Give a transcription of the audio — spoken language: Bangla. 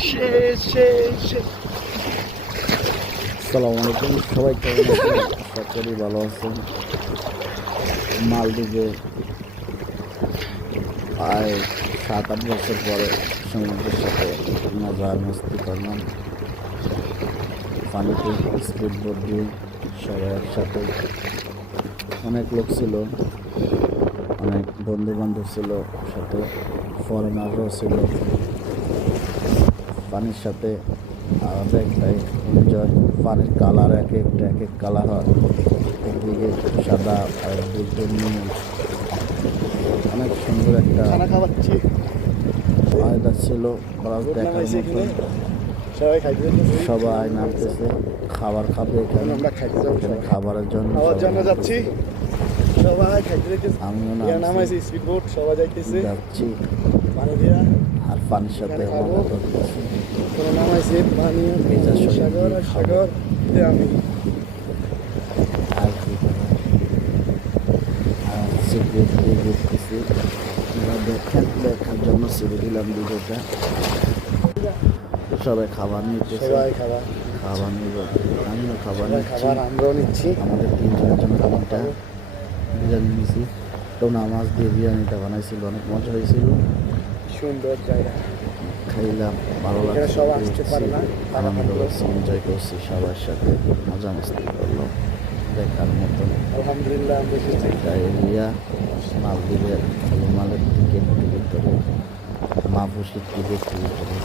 আসসালামু আলাইকুম, সবাই কেমন আছেন? আশা করি ভালো আছেন। মালদ্বীপে প্রায় 7-8 বছর পরে সমুদ্রের সাথে মজার মস্তি করলাম। পানিতে স্পিড বোট দিয়ে সবাই একসাথে, অনেক লোক ছিল, অনেক বন্ধু বান্ধব ছিল, সাথে ফরেনারও ছিল। পানির সাথে আলাদা একটাই এনজয়। পানির কালার এক এক কালার হয়, একদিকে সাদা আর একদিকে নীল। অনেক সুন্দর একটা ওয়েদার ছিল, দেখার মতো। সবাই নামতেছে, খাবার খাবে এখানে, খাবারের জন্য যাচ্ছি। সবাই আমিও নামাইছি স্পিড বোট, সবাই যাইতেছে যাচ্ছি পানি দিয়া। আর পানির সাথে মজা করতেছি। কোনো নামাইছে পানি, ভেজা শরীর সাগর দিয়ে আর খাবো। সাগর আমি আর কি সিগারেট দিয়ে ঘুরতেছি। দেখার জন্য ছেড়ে দিলাম ভিডিওটা। সবাই খাবার নিতেছে, খাবার নিব, আমিও খাবার নিচ্ছি। আমরাও নিচ্ছি। আমাদের 3 জনের জন্য খাবারটা বিরিয়ানি নিয়েছি। তো নামাজ দিয়ে বিরিয়ানিটা বানাইছিল, অনেক মজা হয়েছিল। সুন্দর জায়গা, খাইলাম, ভালো এখানে লাগছে, সবাই আসতে পারে না। আনন্দ করছি, এনজয় করছি, সবার সাথে মজা মস্তি করলাম। দেখার মতন আলহামদুলিল্লাহ আমরা এসেছি। একটা এরিয়া, মালদ্বীপের রুমালের দিকে ভিতরে, মাহফুসির দিকে ভিতরে।